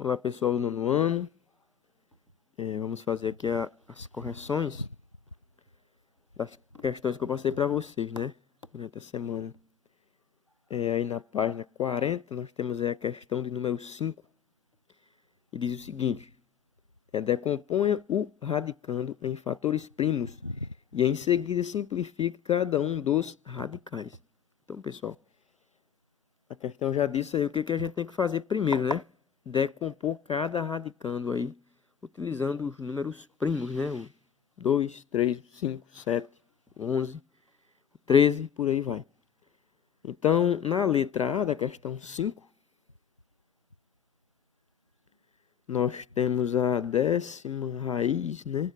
Olá pessoal do nono ano, vamos fazer aqui as correções das questões que eu passei para vocês, né, durante a semana. Aí na página 40 nós temos aí a questão de número 5 e diz o seguinte: decomponha o radicando em fatores primos e em seguida simplifique cada um dos radicais. Então pessoal, a questão já disse aí o que a gente tem que fazer primeiro, né? Decompor cada radicando aí, utilizando os números primos, né? O 2, 3, 5, 7, 11, 13, por aí vai. Então, na letra A da questão 5, nós temos a 10ª raiz, né?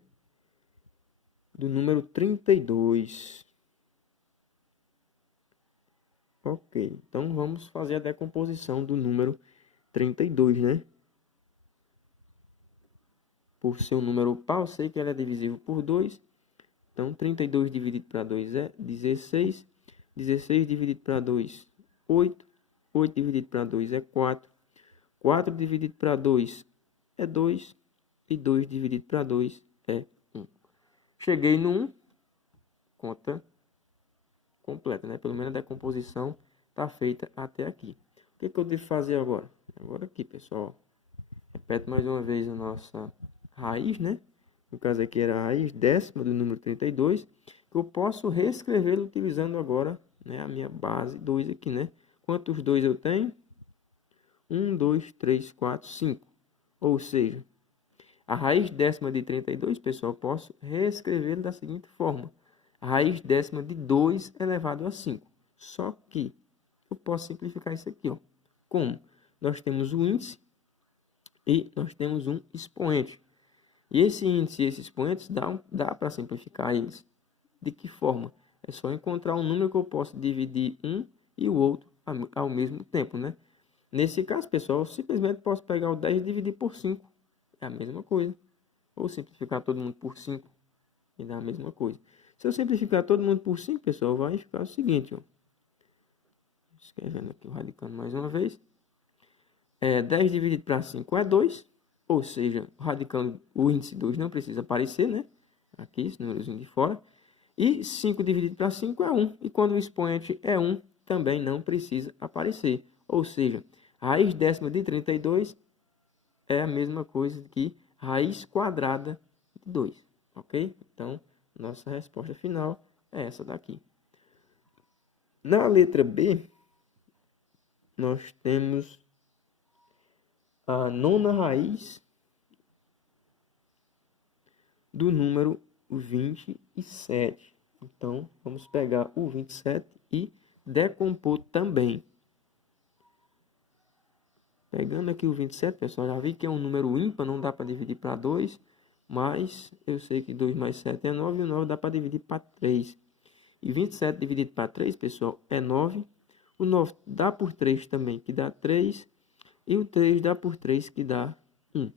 Do número 32. Ok, então vamos fazer a decomposição do número 32, né? Por ser um número par, eu sei que ele é divisível por 2. Então, 32 dividido para 2 é 16. 16 dividido para 2, 8. 8 dividido para 2 é 4. 4 dividido para 2 é 2. E 2 dividido para 2 é 1. Cheguei no 1. Conta completa, né? Pelo menos a decomposição está feita até aqui. O que eu devo fazer agora? Agora aqui, pessoal. Repete mais uma vez a nossa raiz, né? No caso aqui era a raiz décima do número 32, que eu posso reescrever utilizando agora, né, a minha base 2 aqui, né? Quantos 2 eu tenho? 1, 2, 3, 4, 5. Ou seja, a raiz décima de 32, pessoal, eu posso reescrever da seguinte forma: a raiz décima de 2 elevado a 5. Só que eu posso simplificar isso aqui, ó. Como? Nós temos o índice e nós temos um expoente. E esse índice e esses expoentes dá para simplificar eles. De que forma? É só encontrar um número que eu posso dividir um e o outro ao mesmo tempo, né? Nesse caso, pessoal, eu simplesmente posso pegar o 10 e dividir por 5. É a mesma coisa. Ou simplificar todo mundo por 5 e dá a mesma coisa. Se eu simplificar todo mundo por 5, pessoal, vai ficar o seguinte, ó. Escrevendo aqui o radicando mais uma vez. 10 dividido para 5 é 2. Ou seja, radicando o índice 2 não precisa aparecer, né? Aqui, esse númerozinho de fora. E 5 dividido para 5 é 1. E quando o expoente é 1, também não precisa aparecer. Ou seja, a raiz décima de 32 é a mesma coisa que raiz quadrada de 2. Ok? Então, nossa resposta final é essa daqui. Na letra B, nós temos a nona raiz do número 27. Então, vamos pegar o 27 e decompor também. Pegando aqui o 27, pessoal, já vi que é um número ímpar, não dá para dividir para 2, mas eu sei que 2 mais 7 é 9, e o 9 dá para dividir para 3. E 27 dividido para 3, pessoal, é 9. O 9 dá por 3 também, que dá 3. E o 3 dá por 3, que dá 1.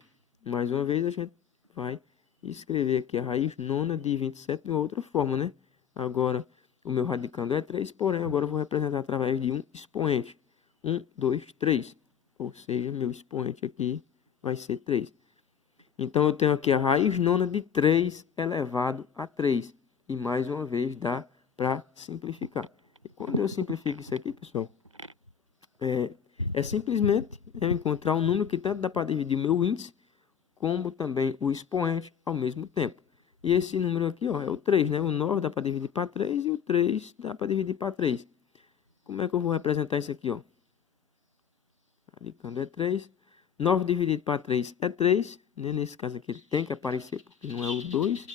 Mais uma vez, a gente vai escrever aqui a raiz nona de 27 de outra forma, né? Agora, o meu radicando é 3, porém, agora eu vou representar através de um expoente. 1, 2, 3. Ou seja, meu expoente aqui vai ser 3. Então, eu tenho aqui a raiz nona de 3 elevado a 3. E, mais uma vez, dá para simplificar. E quando eu simplifico isso aqui, pessoal, é simplesmente eu encontrar um número que tanto dá para dividir o meu índice, como também o expoente ao mesmo tempo. E esse número aqui, ó, é o 3, né? O 9 dá para dividir para 3 e o 3 dá para dividir para 3. Como é que eu vou representar isso aqui, ó? Radicando é 3. 9 dividido para 3 é 3. Né? Nesse caso aqui ele tem que aparecer, porque não é o 2.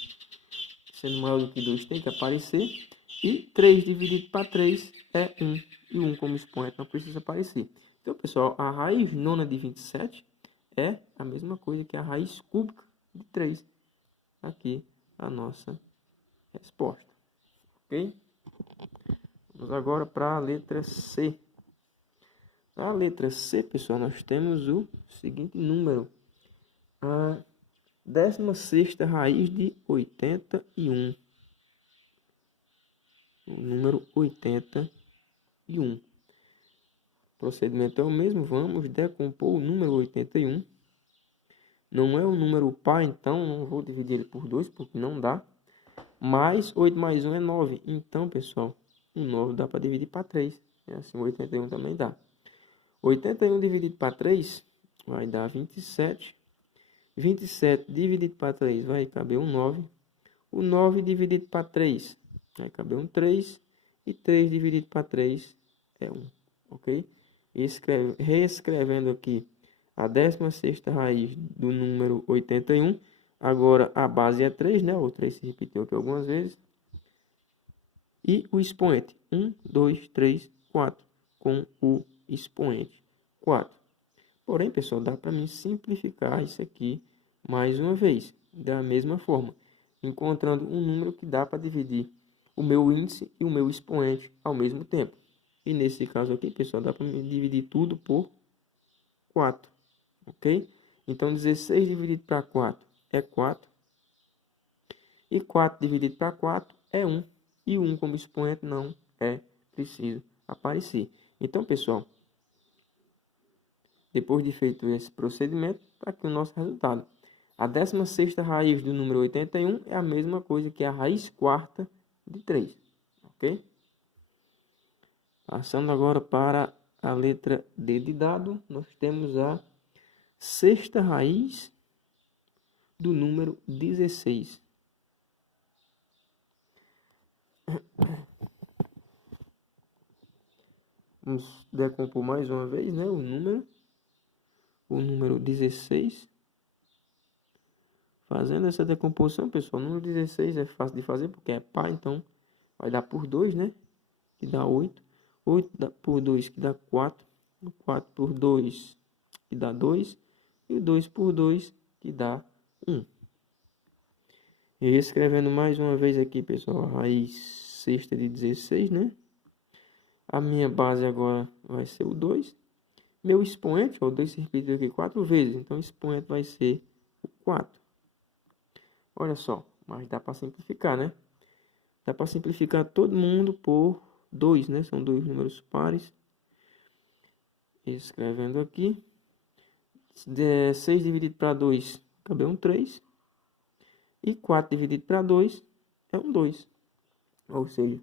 Sendo maior do que 2 tem que aparecer. E 3 dividido para 3 é 1. E 1 como expoente não precisa aparecer. Então, pessoal, a raiz nona de 27 é a mesma coisa que a raiz cúbica de 3. Aqui a nossa resposta. Ok? Vamos agora para a letra C. Na letra C, pessoal, nós temos o seguinte número. A 16ª raiz de 81. O número 81. O procedimento é o mesmo. Vamos decompor o número 81 não é um número par, então não vou dividir ele por 2, porque não dá. Mas 8 mais 1 é 9. Então, pessoal, o 9 dá para dividir para 3. É assim, 81 também dá. 81 dividido para 3 vai dar 27. 27 dividido para 3 vai caber um 9. O 9 dividido para 3 vai caber um 3. E 3 dividido para 3 é 1. Ok? Reescrevendo aqui a 16ª raiz do número 81. Agora a base é 3, né? O 3 se repetiu aqui algumas vezes. E o expoente 1, 2, 3, 4. Com o expoente 4. Porém, pessoal, dá para mim simplificar isso aqui mais uma vez. Da mesma forma. Encontrando um número que dá para dividir o meu índice e o meu expoente ao mesmo tempo. E nesse caso aqui, pessoal, dá para dividir tudo por 4. Ok? Então, 16 dividido para 4 é 4. E 4 dividido para 4 é 1. E 1 como expoente não é preciso aparecer. Então, pessoal, depois de feito esse procedimento, está aqui o nosso resultado. A 16ª raiz do número 81 é a mesma coisa que a raiz quarta de 3. Ok? Passando agora para a letra D de dado, nós temos a sexta raiz do número 16. Vamos decompor mais uma vez, né, o número 16. Fazendo essa decomposição, pessoal, o número 16 é fácil de fazer porque é par, então vai dar por 2, né, que dá 8. 8 por 2, que dá 4. 4 por 2, que dá 2. E 2 por 2, que dá 1. E escrevendo mais uma vez aqui, pessoal, a raiz sexta de 16, né? A minha base agora vai ser o 2. Meu expoente, o 2 se repetiu aqui 4 vezes, então o expoente vai ser o 4. Olha só, mas dá para simplificar, né? Dá para simplificar todo mundo por 2, né? São dois números pares. Escrevendo aqui. 6 dividido para 2, cabe um 3. E 4 dividido para 2 é um 2. Ou seja,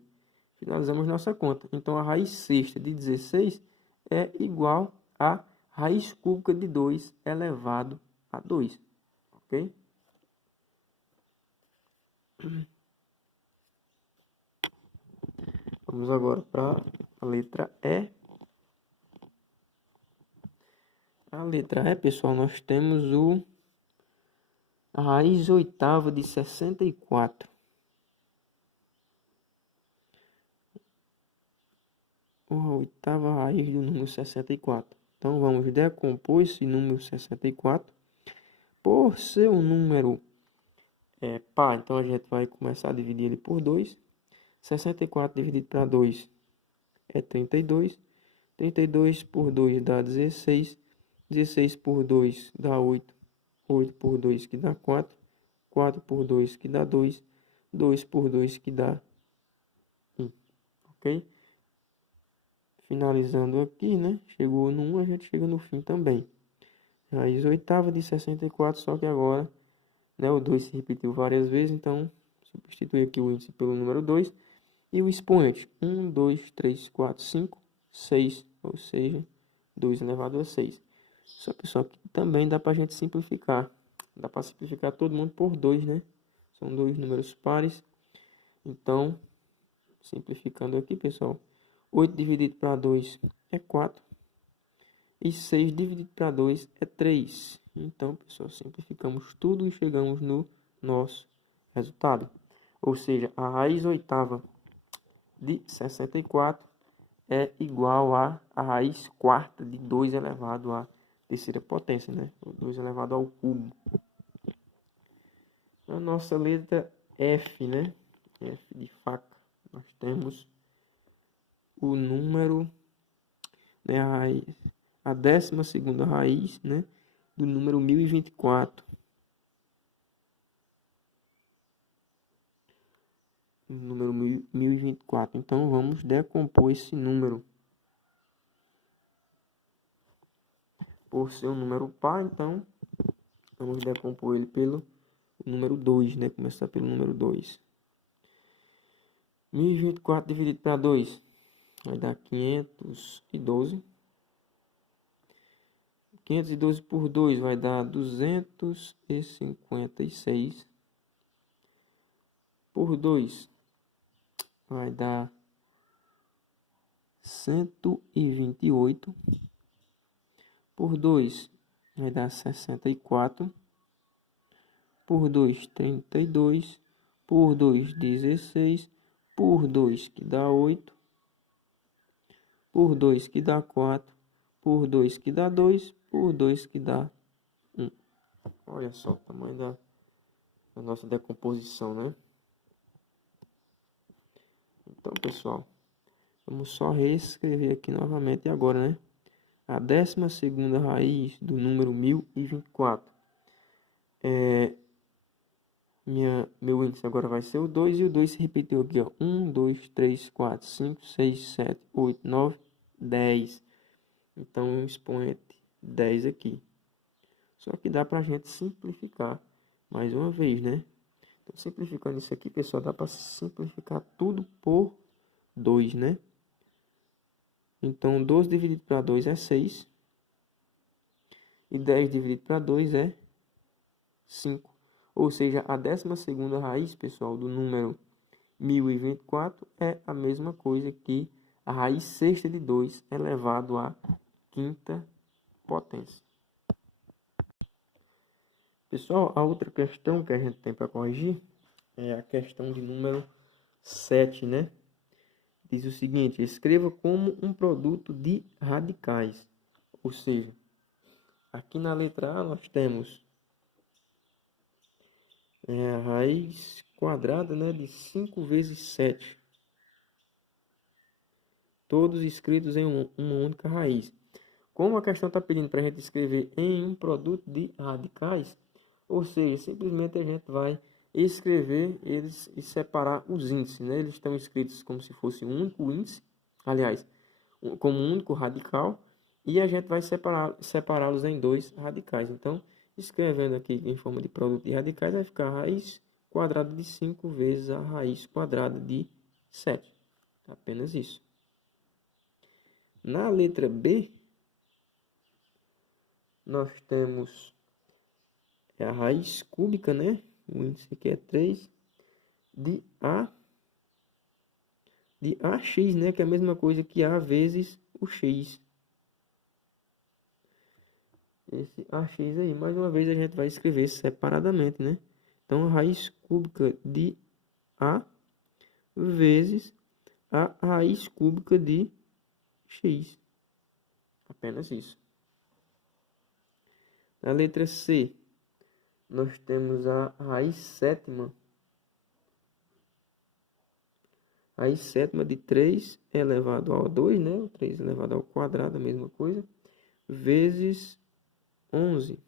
finalizamos nossa conta. Então, a raiz sexta de 16 é igual a raiz cúbica de 2 elevado a 2. Ok? Vamos agora para a letra E. A letra E, pessoal, nós temos a raiz oitava de 64. A oitava raiz do número 64. Então, vamos decompor esse número 64. Por ser um número par, então a gente vai começar a dividir ele por 2. 64 dividido para 2 é 32. 32 por 2 dá 16. 16 por 2 dá 8. 8 por 2 que dá 4. 4 por 2 que dá 2. 2 por 2 que dá 1. Ok? Finalizando aqui, né? Chegou no 1, a gente chega no fim também. Raiz oitava de 64, só que agora, né, o 2 se repetiu várias vezes, então substitui aqui o índice pelo número 2. E o expoente, 1, 2, 3, 4, 5, 6, ou seja, 2 elevado a 6. Só, pessoal, que também dá para a gente simplificar. Dá para simplificar todo mundo por 2, né? São dois números pares. Então, simplificando aqui, pessoal, 8 dividido para 2 é 4. E 6 dividido para 2 é 3. Então, pessoal, simplificamos tudo e chegamos no nosso resultado. Ou seja, a raiz oitava de 64 é igual a raiz quarta de 2 elevado à terceira potência, né? 2 elevado ao cubo. A nossa letra F, né? F de faca. Nós temos o número, né? A 12ª raiz, né? Do número 1024. Número 1024. Então, vamos decompor esse número. Por ser um número par, então, Vamos decompor ele pelo número 2, né? Começar pelo número 2. 1024 dividido para 2 vai dar 512. 512 por 2 vai dar 256. Por 2 vai dar 128. Por 2 vai dar 64. Por 2, 32. Por 2, 16. Por 2, que dá 8. Por 2, que dá 4. Por 2, que dá 2. Por 2, que dá 1. Olha só o tamanho da nossa decomposição, né? Então, pessoal, vamos só reescrever aqui novamente agora, né? A 12ª raiz do número 1024. Meu índice agora vai ser o 2, e o 2 se repetiu aqui, ó. 1, 2, 3, 4, 5, 6, 7, 8, 9, 10. Então, um expoente 10 aqui. Só que dá pra gente simplificar mais uma vez, né? Então, simplificando isso aqui, pessoal, dá para simplificar tudo por 2, né? Então, 12 dividido para 2 é 6. E 10 dividido para 2 é 5. Ou seja, a 12ª raiz, pessoal, do número 1024 é a mesma coisa que a raiz sexta de 2 elevado à quinta potência. Pessoal, a outra questão que a gente tem para corrigir é a questão de número 7, né? Diz o seguinte: escreva como um produto de radicais. Ou seja, aqui na letra A nós temos a raiz quadrada, né, de 5 vezes 7. Todos escritos em uma única raiz. Como a questão está pedindo para a gente escrever em um produto de radicais, ou seja, simplesmente a gente vai escrever eles e separar os índices, né? Eles estão escritos como se fosse um único índice, aliás, como um único radical, e a gente vai separá-los em dois radicais. Então, escrevendo aqui em forma de produto de radicais, vai ficar a raiz quadrada de 5 vezes a raiz quadrada de 7. Apenas isso. Na letra B, nós temos a raiz cúbica, né? O índice aqui é 3 de AX, né? Que é a mesma coisa que A vezes o X. Esse AX aí, mais uma vez a gente vai escrever separadamente, né? Então, a raiz cúbica de A vezes a raiz cúbica de X. Apenas isso. Na letra C, nós temos a raiz sétima. Raiz sétima de 3 elevado ao 2, né? O 3 elevado ao quadrado, a mesma coisa. Vezes 11.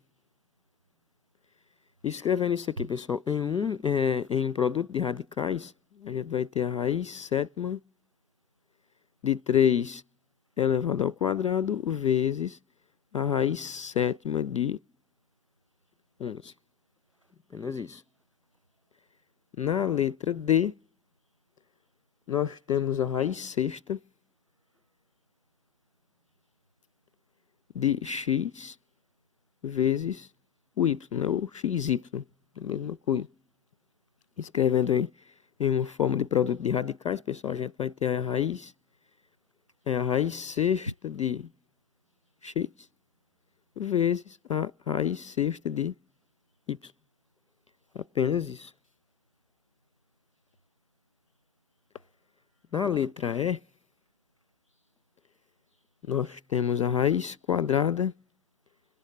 Escrevendo isso aqui, pessoal, em um produto de radicais, a gente vai ter a raiz sétima de 3 elevado ao quadrado vezes a raiz sétima de 11. Apenas isso. Na letra D, nós temos a raiz sexta de x vezes o y, né? O xy, a mesma coisa. Escrevendo em uma forma de produto de radicais, pessoal, a gente vai ter a raiz sexta de x vezes a raiz sexta de y. Apenas isso. Na letra E, nós temos a raiz quadrada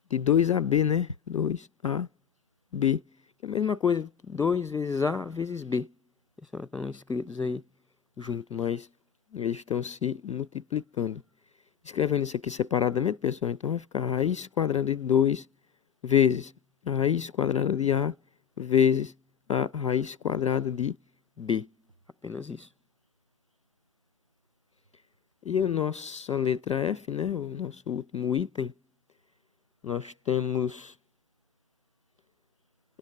de 2AB, né? 2AB, que é a mesma coisa que 2 vezes A vezes B. Pessoal, estão escritos aí junto, mas eles estão se multiplicando. Escrevendo isso aqui separadamente, pessoal, então vai ficar a raiz quadrada de 2 vezes a raiz quadrada de A vezes a raiz quadrada de B. Apenas isso. E a nossa letra F, né, o nosso último item, nós temos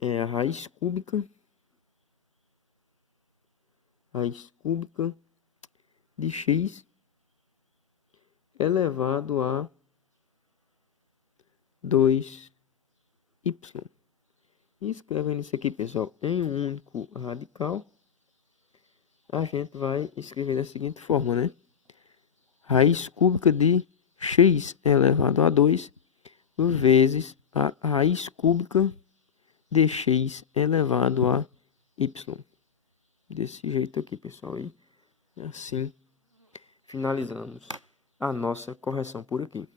é a raiz cúbica de x elevado a 2y. E escrevendo isso aqui, pessoal, em um único radical, a gente vai escrever da seguinte forma, né? Raiz cúbica de x elevado a 2 vezes a raiz cúbica de x elevado a y. Desse jeito aqui, pessoal. E assim finalizamos a nossa correção por aqui.